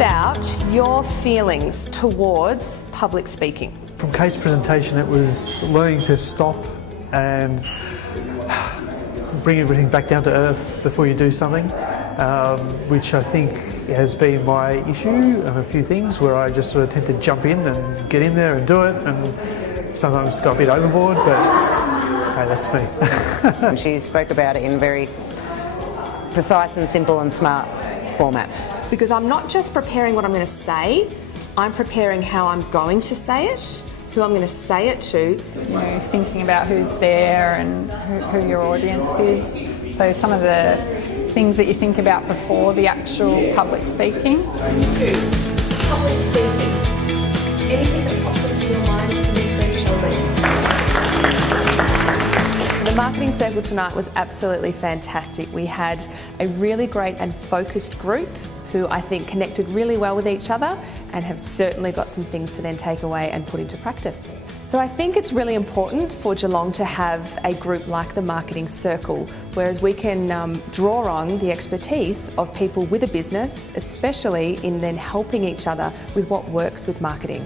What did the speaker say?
about your feelings towards public speaking? From case presentation, it was learning to stop and bring everything back down to earth before you do something, which I think has been my issue of a few things where I just sort of tend to jump in and get in there and do it, and sometimes got a bit overboard, but hey, that's me. She spoke about it in a very precise and simple and smart format. Because I'm not just preparing what I'm going to say, I'm preparing how I'm going to say it, who I'm going to say it to. You know, thinking about who's there and who your audience is. So some of the things that you think about before the actual public speaking. Public speaking. Anything that pops into your mind, can you please tell me? The marketing circle tonight was absolutely fantastic. We had a really great and focused group who I think connected really well with each other and have certainly got some things to then take away and put into practice. So I think it's really important for Geelong to have a group like the Marketing Circle, whereas we can draw on the expertise of people with a business, especially in then helping each other with what works with marketing.